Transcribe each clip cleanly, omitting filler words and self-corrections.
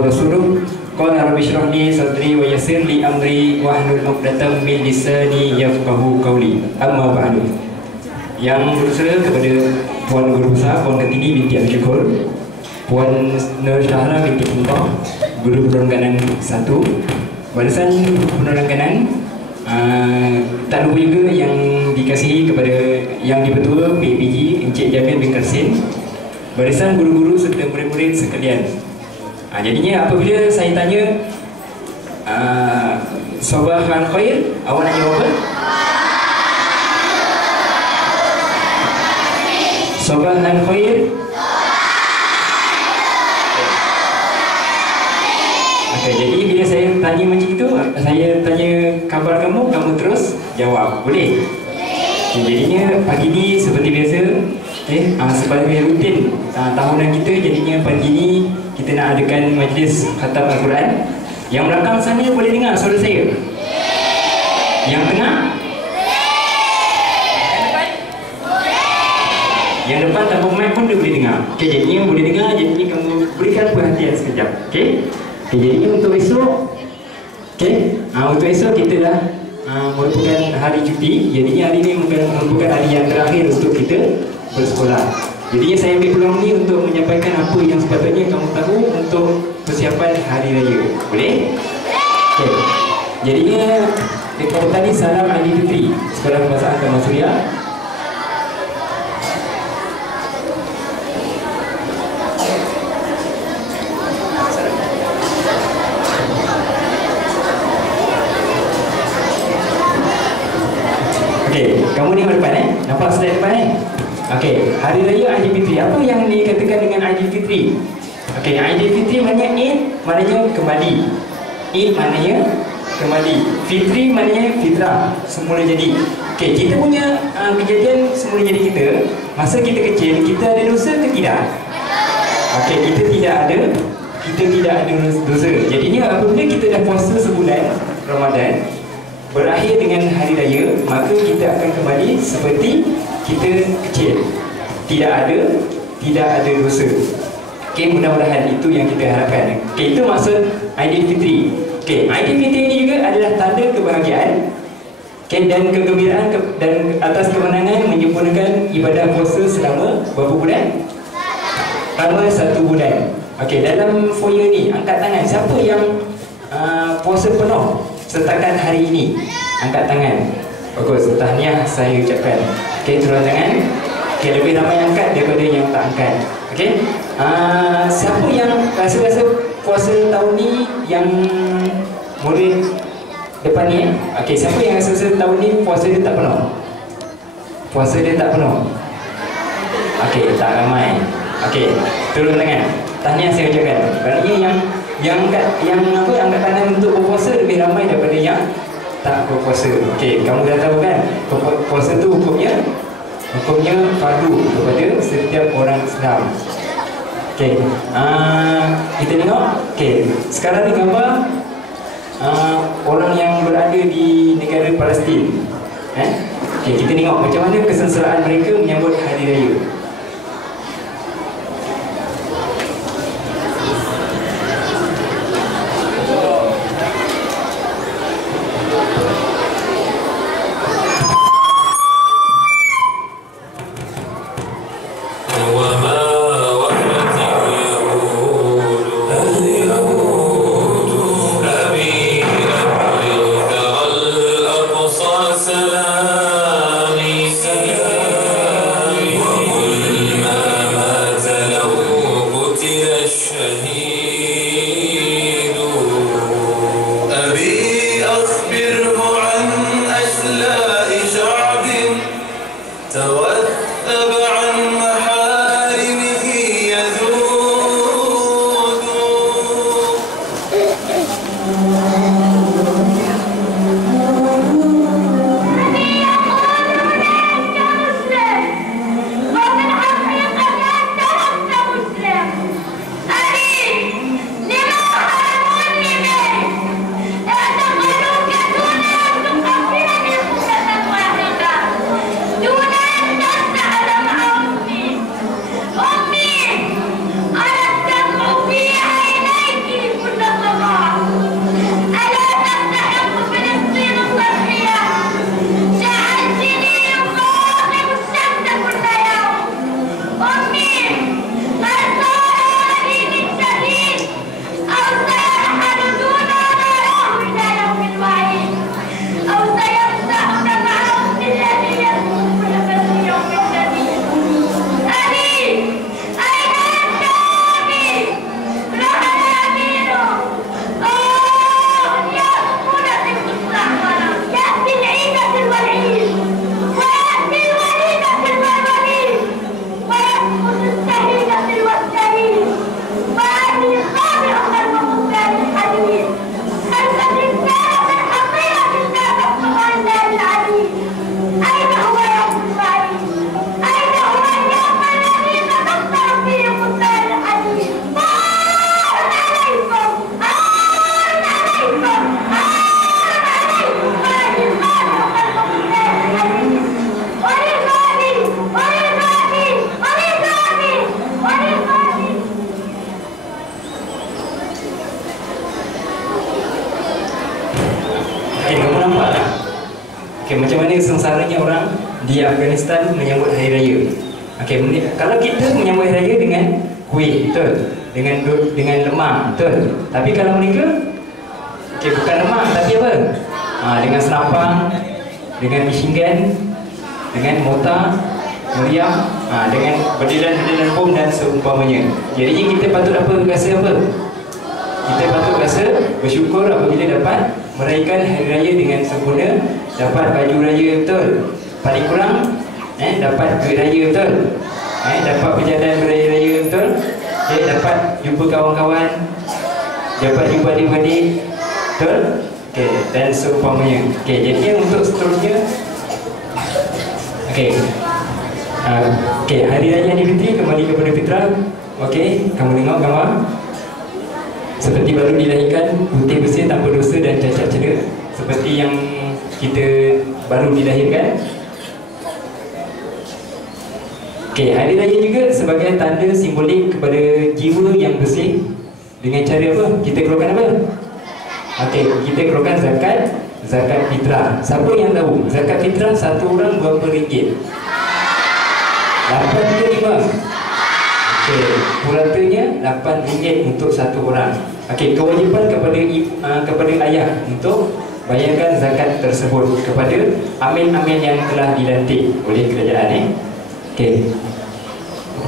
Rasulullah qala rabbi shrah li sadri wa yassir li amri wahlul 'uqdatam min lisani yafqahu qawli. Amma ba'du. Yang berusaha kepada Puan Guru Besar Puan Kartini binti Abdul Syukur, Puan Nur Syahla binti Puntah, Guru Perlengkanan 1, barisan penerangkanan, tak lupa juga yang dikasihi kepada yang di-Ketua PPG Encik Jamil bin Karsin, barisan guru-guru serta murid-murid sekalian. Jadinya apabila saya tanya Sabahan khair, awak nak jawab apa? Sabahan khair. Okay, jadi bila saya tanya macam itu, saya tanya khabar kamu, kamu terus jawab, boleh? Okay, jadinya pagi ni seperti biasa, sebagai rutin tahunan kita, jadinya pagi ni kita nak adakan majlis khatam Al-Quran. Yang belakang sana boleh dengar suara saya? Yang tengah? Yang depan tanpa mic pun dia boleh dengar. Okay, jadinya boleh dengar, jadinya kamu berikan perhatian sekejap. Okay, jadinya untuk esok, untuk esok kita dah merupakan hari cuti. Jadinya hari ini merupakan hari yang terakhir untuk kita bersekolah. Jadinya saya ambil peluang ni untuk menyampaikan apa yang sepatutnya kamu tahu untuk persiapan hari raya. Boleh? Okay. Jadinya dekat tadi salam Aidilfitri Sekolah Kebangsaan Taman Suria. Okey, kamu tengok depan nampak slide depan Okey, hari raya Aidilfitri. Apa yang dikatakan dengan Aidilfitri? Okey, Aidilfitri maknanya Eid, maknanya kembali. Eid maknanya kembali. Fitri maknanya fitrah, semula jadi. Okey, kita punya kejadian semula jadi kita, masa kita kecil, kita ada dosa ke tidak? Okey, kita tidak ada dosa. Jadinya apabila kita dah puasa sebulan Ramadan, berakhir dengan hari raya, maka kita akan kembali seperti kita kecil, tidak ada dosa. Okey, mudah-mudahan itu yang kita harapkan. Okey, itu maksud Aidilfitri. Okey, Aidilfitri ini juga adalah tanda kebahagiaan, dan kegembiraan dan atas kemenangan menyempurnakan ibadah puasa selama berapa bulan? Selama 1 bulan. Okey, dalam foyer ni angkat tangan siapa yang puasa penuh setakat hari ini. Angkat tangan. Bagus, tahniah saya ucapkan. Okey, turun tangan. Okey, lebih ramai angkat daripada yang tak angkat. Okey. Siapa yang rasa puasa tahun ni yang murid depan ni? Okey, siapa yang rasa tahun ni puasa dia tak penuh? Puasa dia tak penuh. Okey, tak ramai. Okey, turun tangan. Tahniah saya ucapkan. Maknanya yang angkat tangan untuk berpuasa lebih ramai daripada yang tak berpuasa. Okey, kamu dah tahu kan, puasa tu hukumnya fardu kepada setiap orang Islam. Okey, kita tengok. Okey, sekarang ni gambar orang yang berada di negara Palestin. Okey, kita tengok macam mana kesengsaraan mereka menyambut hari raya. سلامي Okey, macam mana sengsaranya orang di Afghanistan menyambut hari raya. Okey, kalau kita menyambut hari raya dengan kuih, betul, dengan lemak, betul. Tapi kalau mereka, okey, bukan lemak tapi apa? Dengan senapang, dengan machine gun, dengan mortar, meriam, dengan bedilan-bedilan bom dan seumpamanya. Jadinya kita patut rasa apa? Kita patut rasa bersyukur apabila dapat merayakan hari raya dengan sempurna, dapat baju raya, betul. Paling kurang dapat duit raya, betul. Dapat berjalan beraya-raya, betul. Dapat jumpa kawan-kawan, dapat jumpa adik-adik, betul. Dan seumpamanya. Jadi untuk seterusnya, hari raya Aidilfitri kembali kepada fitrah. Kamu tengok gambar seperti baru dilahirkan, putih bersih tanpa dosa dan cacat cedera, seperti yang kita baru dilahirkan. Hari raya juga sebagai tanda simbolik kepada jiwa yang bersih. Dengan cara apa? Kita keluarkan apa? Kita keluarkan zakat fitrah. Siapa yang tahu zakat fitrah satu orang berapa ringgit? 8 ke 5? Puratanya RM8 untuk satu orang. Kewajipan kepada ayah untuk bayarkan zakat tersebut kepada amil-amil yang telah dilantik oleh kerajaan.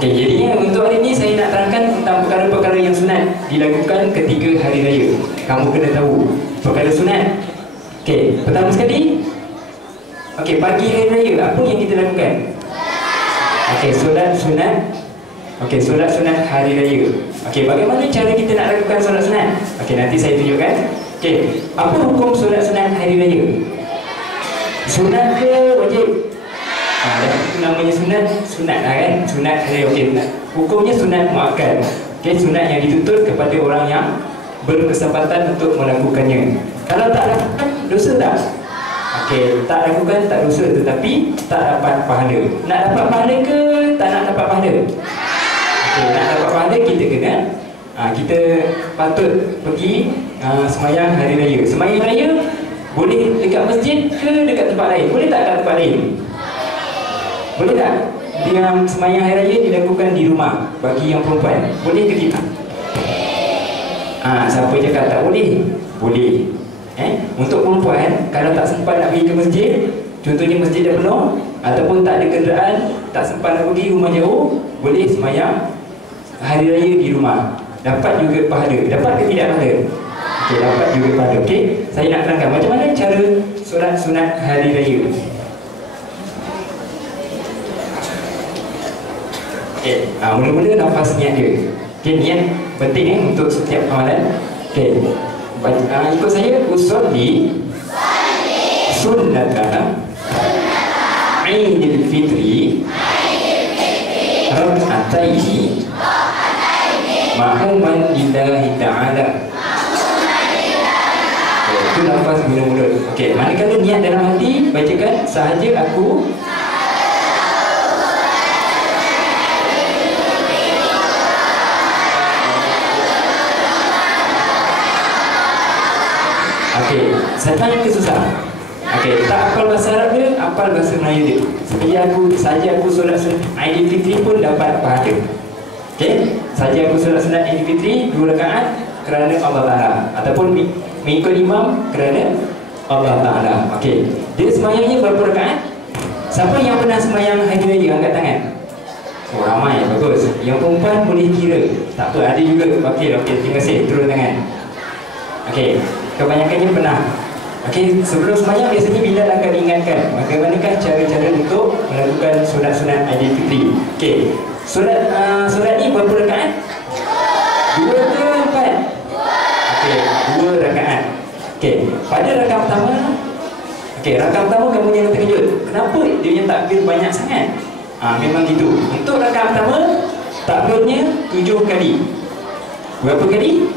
Jadinya untuk hari ini saya nak terangkan tentang perkara-perkara yang sunat dilakukan ketika hari raya. Kamu kena tahu perkara sunat. Pertama sekali, pagi hari raya apa yang kita lakukan? Solat sunat. Solat sunat hari raya. Bagaimana cara kita nak lakukan solat sunat? Nanti saya tunjukkan. Apa hukum solat sunat hari raya? Sunat ke wajib? Itu namanya sunat lah kan? Sunat hari raya. Hukumnya sunat muakkad. Sunat yang dituntut kepada orang yang berkesempatan untuk melakukannya. Kalau tak lakukan, dosa tak? Tak lakukan tak dosa, tetapi tak dapat pahala. Nak dapat pahala ke tak nak dapat pahala? Nak dapat pahala kita kena kita patut pergi semayang hari raya. Semayang raya boleh dekat masjid ke dekat tempat lain? Boleh tak dekat tempat lain? Boleh tak? Dia semayang hari raya dilakukan di rumah bagi yang perempuan. Boleh ke tidak? Siapa cakap tak boleh? Boleh. Untuk perempuan, kalau tak sempat nak pergi ke masjid, contohnya masjid dah penuh, ataupun tak ada kenderaan, tak sempat nak pergi rumah jauh, boleh semayang hari raya di rumah. Dapat juga pahala. Dapat ke tidak pahala? Dapat juga pahala. Saya nak terangkan macam mana cara solat sunat hari raya. Mula-mula nafas niat dia. Niat penting untuk setiap amalan. Ikut saya, usolli sunnata Aidilfitri rak'ataini ma'human lillahi ta'ala. Itu nafas mula-mula. Manakala niat dalam hati, bacakan sahaja aku senang ke susah? Tak hafal bahasa Arab dia, hafal bahasa Melayu dia. Saja aku solat sunat Aidilfitri pun dapat pahala. Saja aku solat sunat Aidilfitri 2 rakaat kerana Allah Ta'ala, ataupun mengikut imam kerana Allah Ta'ala. Dia semayangnya berapa rakaat? Siapa yang pernah semayang hari raya angkat tangan? Ramai, bagus. Yang perempuan boleh kira. Tak apa, ada juga. Terima kasih, turun tangan. Kebanyakannya pernah. Sebelum semayang biasanya Bilal akan ingatkan bagaimanakah cara-cara untuk melakukan sunat-sunat Aidilfitri. Solat ni berapa rakaat? 2 ke 4? 2 rakaat. Pada rakaat pertama, rakaat pertama kamu jangan terkejut. Kenapa dia punya takbir banyak sangat? Memang gitu. Untuk rakaat pertama, takbirnya 7 kali. Berapa kali?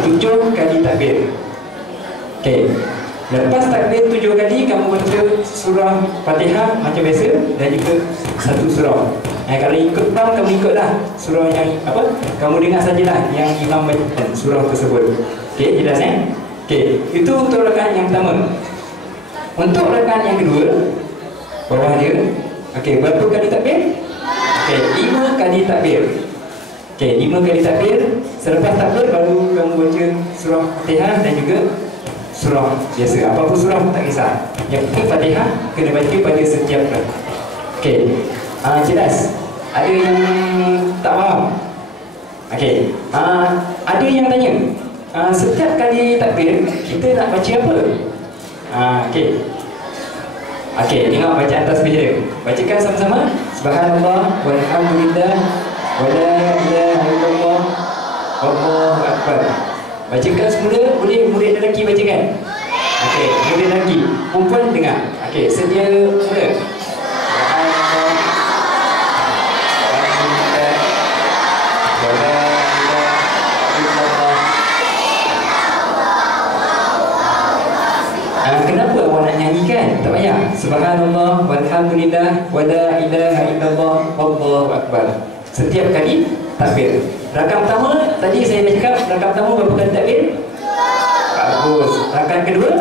7 kali takbir. Lepas takbir 7 kali, kamu baca surah Fatihah macam biasa dan juga satu surah. Kalau ikut imam, kamu ikutlah surah yang apa? Kamu dengar sajalah yang imam baca surah tersebut. Jelas Itu untuk rakaat yang pertama. Untuk rakaat yang kedua, bawah dia, okey, berapa kali takbir? Okey, 5 kali takbir. Okey, 5 kali takbir. Selepas takbir baru kamu baca surah Fatihah dan juga surah biasa. Apa-apa surah pun tak kisah. Yang penting Fatihah kena baca pada setiap kali. Okey, jelas. Ada yang tak faham? Okey, ada yang tanya, setiap kali takbir kita nak baca apa? Okey. Okey, tengok bacaan tasbih dia. Bacakan sama-sama. Subhanallah walhamdulillah wala ilaha illallah wallahu akbar. Bacakan semula, boleh murid lelaki bacakan. Okey, murid lelaki, perempuan dengar. Okey, sedia mula. Kenapa awak nak nyanyikan? Tak payah. Subhanallah walhamdulillah wala ilaha illallah wallahu akbar. Setiap kali takbir. Rakaat pertama tadi saya dah cakap, rakaat pertama berapa kali takbir? Bagus. Rakaat kedua?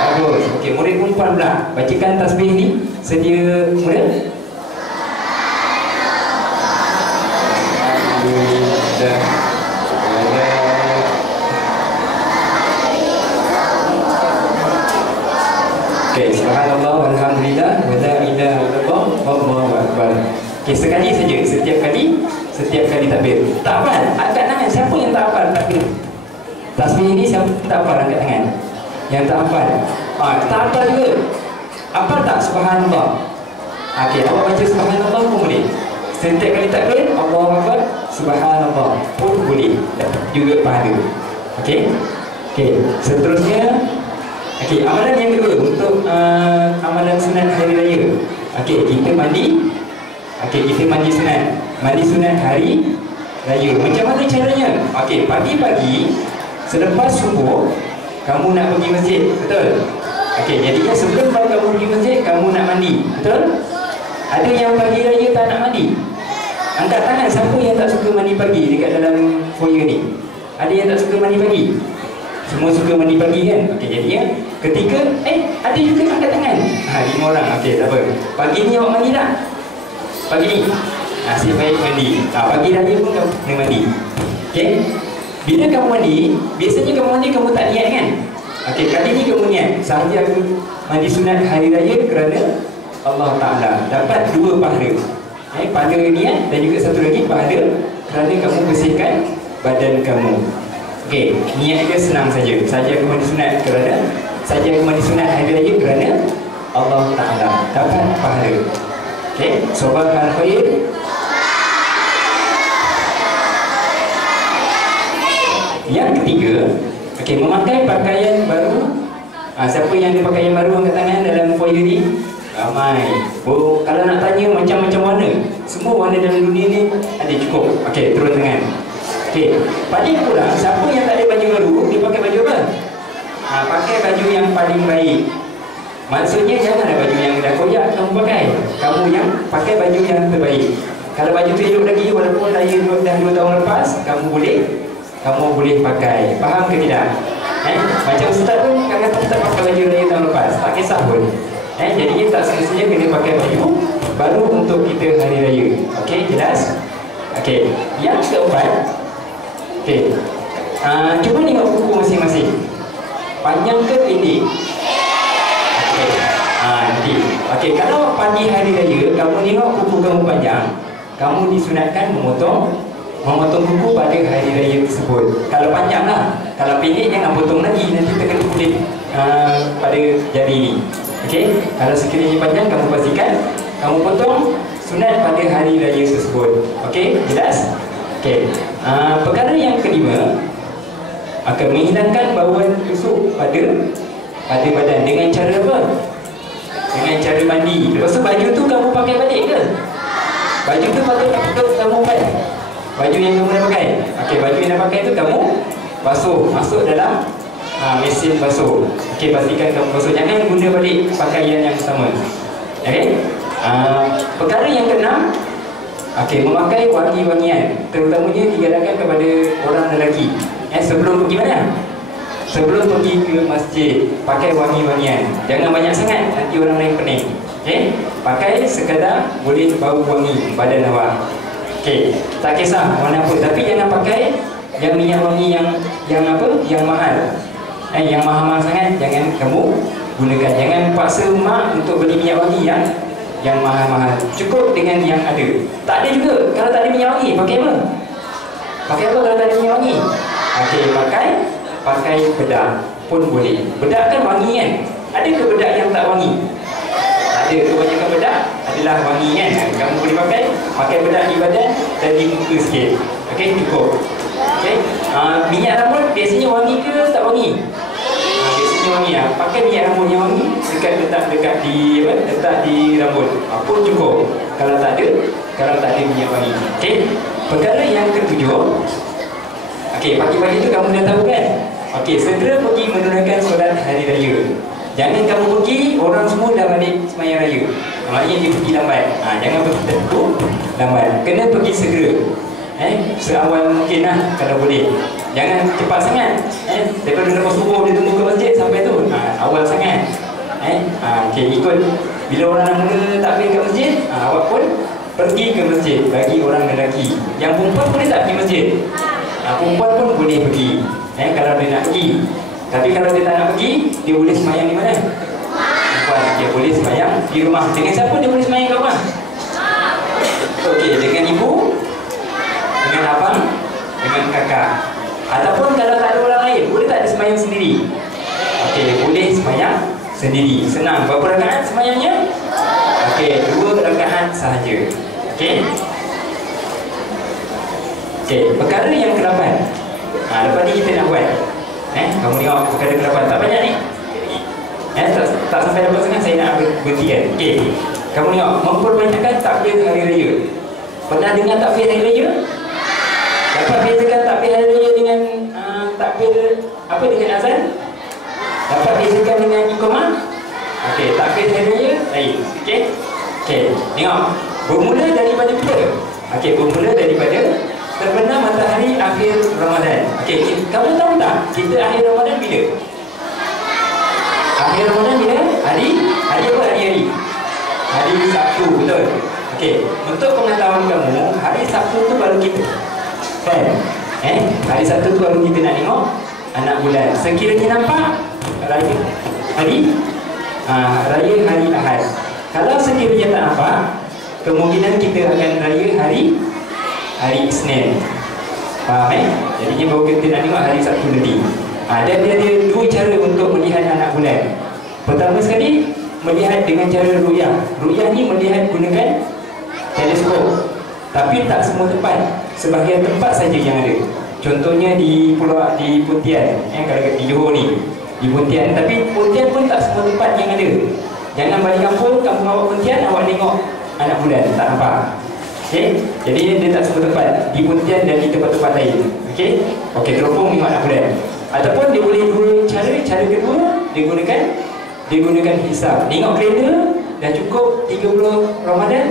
Bagus. Okey, murid perempuan pula. Bacakan tasbih ni. Sedia mula. Okey, subhanallah walhamdulillah wala ilaha illallah wallahu akbar. Okey, sekali saja, setiap kali takbir. Tak hafal? Angkat tangan. Siapa yang tak hafal takbir? Tasbih ini siapa tak hafal, angkat tangan. Yang tak hafal. Tak hafal juga. Apa tak subhanallah? Okey, awak baca subhanallah pun boleh. Setiap kali takbir, Allahu akbar, subhanallah pun boleh. Juga pahala. Okey. Okey, seterusnya. Okey, amalan yang kedua untuk amalan sunat hari raya. Okey, kita mandi. Okey, kita mandi sunat. Mandi sunat hari raya. Macam mana caranya? Okey, pagi-pagi selepas subuh kamu nak pergi masjid, betul? Okey, jadinya sebelum kamu pergi masjid, kamu nak mandi, betul? Ada yang pagi raya tak nak mandi? Angkat tangan siapa yang tak suka mandi pagi dekat dalam foyer ni? Ada yang tak suka mandi pagi? Semua suka mandi pagi kan? Okey, jadinya ketika ada juga angkat tangan. 5 orang. Okey, tak apa. Pagi ni awak mandi tak? Pagi ni nasib baik mandi. Pagi raya pun kamu kena mandi. Okey. Bila kamu mandi, biasanya kamu mandi kamu tak niat kan? Okey, kali ni kamu niat. Sahaja aku mandi sunat hari raya kerana Allah Ta'ala dapat 2 pahala. Pahala niat dan juga satu lagi pahala kerana kamu bersihkan badan kamu. Okey, niat dia senang saja. Saja aku mandi sunat kerana hari raya kerana Allah Ta'ala dapat pahala. Okey, sobat al-khair. Yang ketiga, okey, memakai pakaian baru. Siapa yang ada pakaian baru angkat tangan dalam foyer ni? Ramai. Kalau nak tanya macam-macam warna, semua warna dalam dunia ni ada cukup. Okey, turun tangan. Okey, paling kurang siapa yang tak ada baju baru, dia pakai baju apa? Pakai baju yang paling baik. Maksudnya janganlah baju yang dah koyak kamu pakai. Kamu yang pakai baju yang terbaik. Kalau baju tu hidup lagi walaupun dah 2 tahun lepas, kamu boleh pakai. Faham ke tidak? Macam ustaz pun kadang-kadang tak pakai baju raya tahun lepas, tak kisah pun. Jadi tak semestinya kena pakai baju baru untuk kita hari raya. Okey, jelas? Okey, yang keempat. Okey, cuba tengok kuku masing-masing. Panjang ke pendek? Okey, nanti. Okey, kalau pagi hari raya kamu tengok kuku kamu panjang, kamu disunatkan memotong kuku pada hari raya tersebut. Kalau panjang lah. Kalau pendek jangan potong lagi, nanti terkena kulit pada jari ni. Okey, kalau sekiranya panjang kamu pastikan kamu potong sunat pada hari raya tersebut. Okey, jelas? Okey, perkara yang kelima akan menghilangkan bauan busuk pada badan dengan cara apa? Dengan cara mandi. Lepas tu baju tu kamu pakai balik ke? Baju tu pakai kamu pakai. Baju yang kamu dah pakai. Okey, baju yang dah pakai tu kamu basuh, masuk dalam mesin basuh. Okey, pastikan kamu basuh. Jangan guna balik pakaian yang sama. Okey. Perkara yang keenam, okey, memakai wangi-wangian, terutamanya digalakkan kepada orang lelaki. Sebelum pergi mana? Sebelum pergi ke masjid, pakai wangi-wangian. Jangan banyak sangat, nanti orang lain pening. Okey, pakai sekadar boleh bau wangi badan awak. Okey, tak kisah warna apa, tapi jangan pakai yang minyak wangi yang apa? Yang mahal. Yang mahal-mahal sangat jangan kamu gunakan. Jangan paksa mak untuk beli minyak wangi yang mahal-mahal. Cukup dengan yang ada. Tak ada juga. Kalau tak ada minyak wangi, pakai apa? Pakai apa kalau tak ada minyak wangi? Okey, pakai bedak pun boleh. Bedak kan wangi kan? Ada ke bedak yang tak wangi? Ada. Kebanyakan bedak adalah wangi kan? Kamu boleh pakai bedak di badan dan di muka sikit. Okey, cukup. Okey. Minyak rambut biasanya wangi ke tak wangi? Biasanya wangi lah. Pakai minyak rambut yang wangi, letak di rambut. Pun cukup. Kalau tak ada minyak wangi. Okey. Perkara yang ketujuh. Okey, pagi-pagi tu kamu dah tahu kan? Okey, segera pergi menunaikan solat hari raya. Jangan kamu pergi, orang semua dah balik sembahyang raya. Maknanya dia pergi lambat. Jangan pergi tertentu lambat. Kena pergi segera. Seawal mungkin lah kalau boleh. Jangan cepat sangat. Daripada lepas subuh dia tunggu ke masjid sampai tu. Awal sangat. Okey, ikut bila orang nak mula takbir kat masjid, awak pun pergi ke masjid bagi orang lelaki. Yang perempuan boleh tak pergi masjid? Perempuan pun boleh pergi. Kalau dia nak pergi. Tapi kalau dia tak nak pergi, dia boleh sembahyang di mana? Perempuan, dia boleh sembahyang di rumah. Dengan siapa dia boleh sembahyang kat rumah? Okey, dengan ibu, dengan abang, dengan kakak. Ataupun kalau tak ada orang lain, boleh tak dia sembahyang sendiri? Okey, boleh sembahyang sendiri. Senang. Berapa rakaat sembahyangnya? Okey, 2 rakaat sahaja. Okey. Okey, perkara yang ke-8. Lepas ni kita nak buat. Kamu tengok perkara ke-8 tak banyak ni. Tak sampai dapat sangat saya nak berhenti kan. Okey. Kamu tengok memperbanyakkan takbir hari raya. Pernah dengar takbir hari raya? Dapat bezakan takbir hari raya dengan takbir apa dengan azan? Dapat bezakan dengan iqamah? Okey, takbir hari raya lain. Okey. Okey, tengok. Bermula daripada bila? Okey, bermula daripada terbenam matahari akhir Ramadan. Okey, kamu tahu tak kita akhir Ramadan bila? Akhir Ramadan bila? Hari apa hari-hari? Hari Sabtu, betul? Okey, untuk pengetahuan kamu, hari Sabtu tu baru kita kan? Hari Sabtu tu baru kita nak tengok anak bulan. Sekiranya nampak raya hari hari Ahad. Kalau sekiranya tak nampak, kemungkinan kita akan raya hari Isnin. Faham Jadinya baru kita nak tengok hari Sabtu nanti. Dan dia ada 2 cara untuk melihat anak bulan. Pertama sekali, melihat dengan cara ruyah. Ruyah ni melihat gunakan teleskop. Tapi tak semua tempat. Sebahagian tempat saja yang ada. Contohnya di Pontian, kalau di Johor ni, di Pontian. Tapi Pontian pun tak semua tempat yang ada. Jangan balik kampung awak Pontian, awak tengok anak bulan, tak nampak. Okey, jadi dia tak semua tempat di Pontian dan di tempat-tempat lain. Okey, teropong tengok anak bulan. Ataupun dia boleh 2 cara. Cara kedua, dia gunakan hisab. Tengok kalender, dah cukup 30 Ramadan,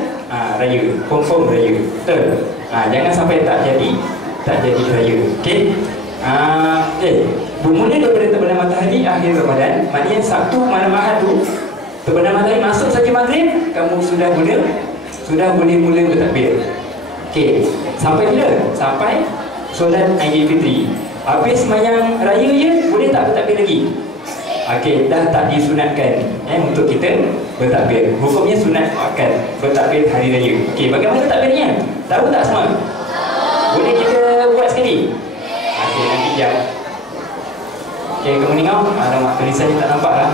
raya, confirm raya. Betul? Jangan sampai tak jadi raya. Okey. Okey. Bermula daripada terbenam matahari akhir Ramadan, maknanya Sabtu malam Ahad tu terbenam matahari masuk saja maghrib, kamu sudah boleh mula bertakbir. Okey. Sampai bila? Sampai solat Aidilfitri. Habis sembahyang raya je, boleh tak bertakbir lagi? Okey, dah tak disunatkan untuk kita bertakbir. Hukumnya sunat akan bertakbir hari raya. Okey, bagaimana takbirnya? Tahu tak semua? Boleh kita buat sekali? Okey, nanti jap. Okey, kamu tengok. Alamak, tulisannya tak nampak lah.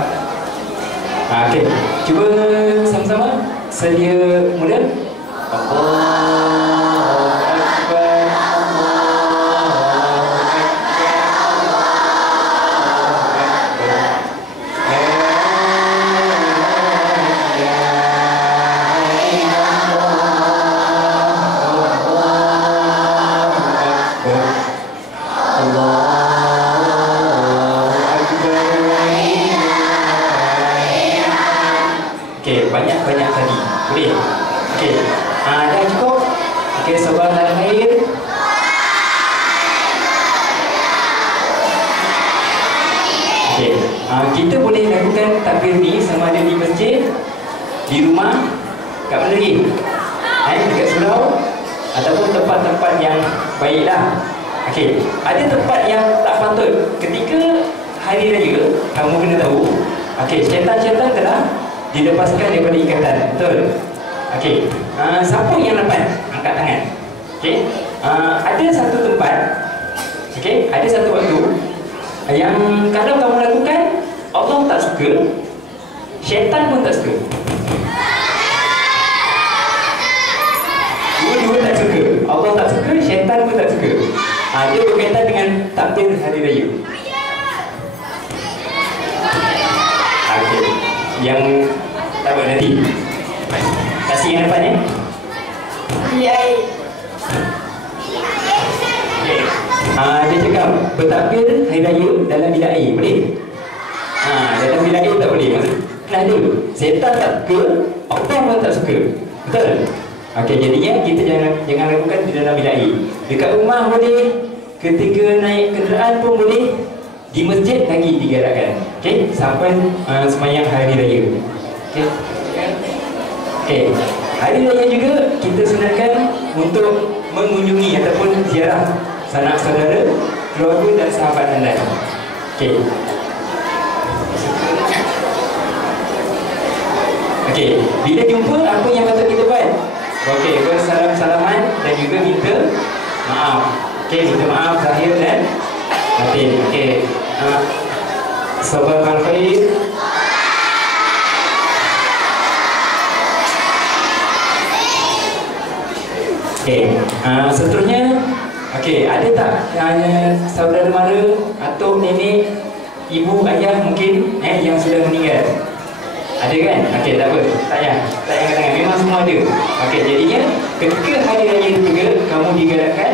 Okey, cuba sama-sama. Sedia mula. Banyak tadi. Boleh? Okey. Dah cukup? Okey, sabar dalam air. Kita boleh lakukan takbir ni sama ada di masjid, di rumah, kat mana lagi? Dekat surau ataupun tempat-tempat yang baiklah. Okey, ada tempat yang tak patut. Ketika hari raya, kamu kena tahu, okey, syaitan-syaitan telah dilepaskan daripada ikatan. Betul? Okey, siapa yang dapat angkat tangan? Okey, ada satu tempat, okey, ada satu waktu yang kalau kamu lakukan, Allah tak suka, syaitan pun tak suka. Dua-dua tak suka. Allah tak suka, syaitan pun tak suka. Dia berkaitan dengan takbir hari raya. Okey, yang tak apa nanti. Kasih yang depan ya. Dia cakap bertakbir hari raya dalam bilik air, boleh? Dalam bilik air tak boleh. Maksudnya ada setan tak suka, Allah pun tak suka. Betul? Okey, jadinya kita jangan lakukan di dalam bilik air. Dekat rumah boleh, ketika naik kenderaan pun boleh, di masjid lagi digalakkan. Okey, sampai sembahyang hari raya. Okey. Okey. Hari raya juga kita sunatkan untuk mengunjungi ataupun ziarah sanak saudara, keluarga dan sahabat anda. Okey. Okey, bila jumpa apa yang patut kita buat? Okey, bersalam-salaman dan juga minta maaf. Okey, minta maaf zahir dan batin. Okey. Sabaqal khair. Okey, seterusnya, okey, ada tak saudara mara atau nenek, ibu, ayah mungkin yang sudah meninggal? Ada kan? Okey, tak apa, tak payah katakan, memang semua ada. Okey, jadinya ketika hari raya juga kamu digalakkan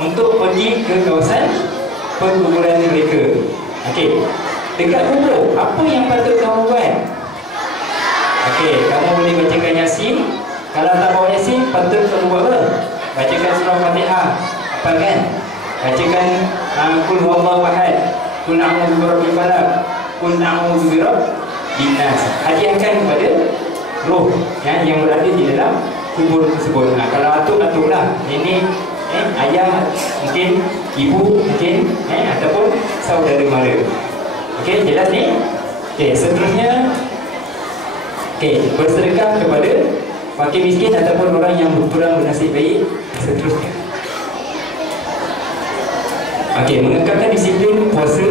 untuk pergi ke kawasan perkuburan mereka. Okey, dekat kubur apa yang patut kamu buat? Okey, kamu boleh bacakan Yasin. Kalau tak bawa Yasin, patut kamu buat apa? Bacakan surah Fatihah. Apa kan? Bacakan Qul huwallahu ahad, Qul a'udzu birabbil falaq, Qul a'udzu birabbin nas. Hadiahkan kepada roh yang berada di dalam kubur tersebut. Kalau atuk-atuklah, nenek, ayah, mungkin ibu, mungkin ataupun saudara mara. Okey, jelas ni? Okey, seterusnya, okey, bersedekah kepada fakir miskin ataupun orang yang kurang bernasib baik. Seterusnya, okey, mengekalkan disiplin puasa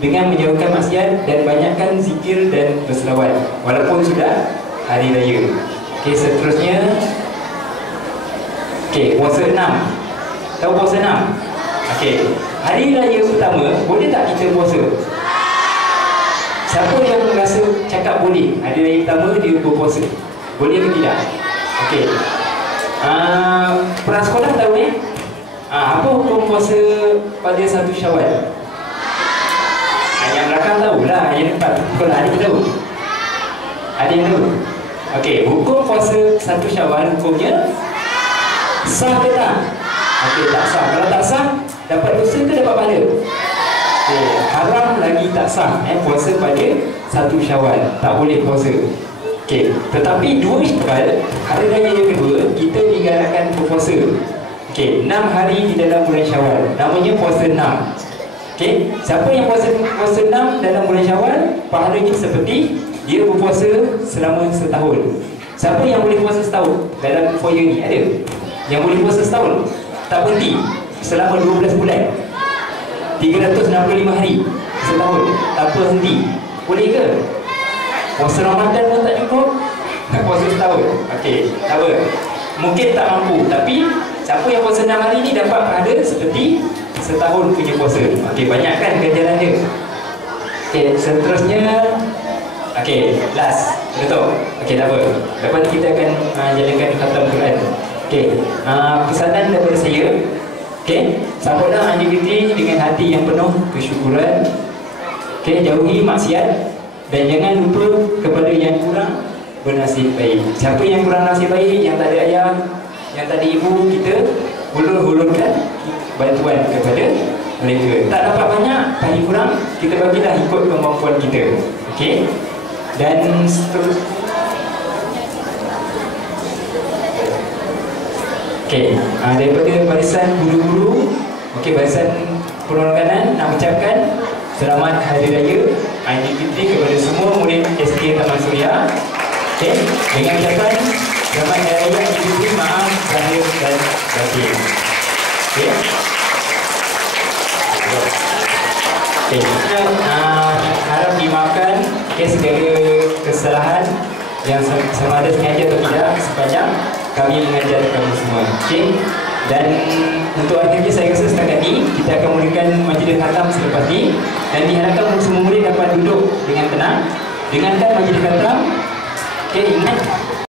dengan menjauhkan maksiat dan banyakkan zikir dan berselawat walaupun sudah hari raya. Okey, seterusnya, okey, puasa 6. Tahu puasa 6? Okey, hari raya pertama boleh tak kita puasa? Siapa yang rasa cakap boleh hari raya pertama dia berpuasa? Boleh ke tidak? Okey. Prasekolah tahu apa hukum puasa pada 1 Syawal? Yang belakang tahulah, yang depan sekolah ada tahu? Ada yang tahu? Okey, hukum puasa 1 Syawal hukumnya sah ke tak? Okey, tak sah. Kalau tak sah, dapat dosa ke dapat pahala? Okey, haram lagi tak sah puasa pada 1 Syawal. Tak boleh puasa. Okey, tetapi 2 Syawal, hari raya yang kedua, kita digalakkan berpuasa. Okey, 6 hari di dalam bulan Syawal. Namanya puasa 6. Okey, siapa yang puasa 6 dalam bulan Syawal, pahalanya seperti dia berpuasa selama setahun. Siapa yang boleh puasa setahun dalam foyer ni? Ada? Yang boleh puasa setahun? Tak berhenti selama 12 bulan, 365 hari setahun, tak berhenti. Boleh ke? Puasa Ramadan pun tak cukup, nak puasa setahun. Okey, tak apa, mungkin tak mampu, tapi siapa yang puasa 6 hari ni dapat pahala seperti setahun punya puasa. Okey, banyak kan ganjaran dia. Okey, seterusnya, okey, last, betul. Okey, tak apa, lepas ni kita akan jalankan khatam Quran. Okey, pesanan daripada saya. Okey, sambutlah Aidilfitri dengan hati yang penuh kesyukuran. Okey, jauhi maksiat dan jangan lupa kepada yang kurang bernasib baik. Siapa yang kurang nasib baik, yang tak ada ayah, yang tak ada ibu, kita hulur-hulurkan bantuan kepada mereka. Tak dapat banyak, tak kurang, kita bagilah ikut kemampuan kita. Okey. Dan okey, daripada barisan guru-guru, okey, barisan perundangan nak ucapkan selamat Hari Raya Aidilfitri kepada semua murid SK Taman Suria. Okey, dengan ucapan selamat Hari Raya Aidilfitri, maaf zahir dan batin. Okey. Okey, kita harap dimaafkan segala kesalahan yang sama ada sengaja atau tidak sepanjang kami mengajar kamu semua. Okey. Dan untuk akhirnya saya rasa setakat ini kita akan mulakan majlis khatam selepas ini, dan diharapkan semua murid dapat duduk dengan tenang. Dengarkan majlis khatam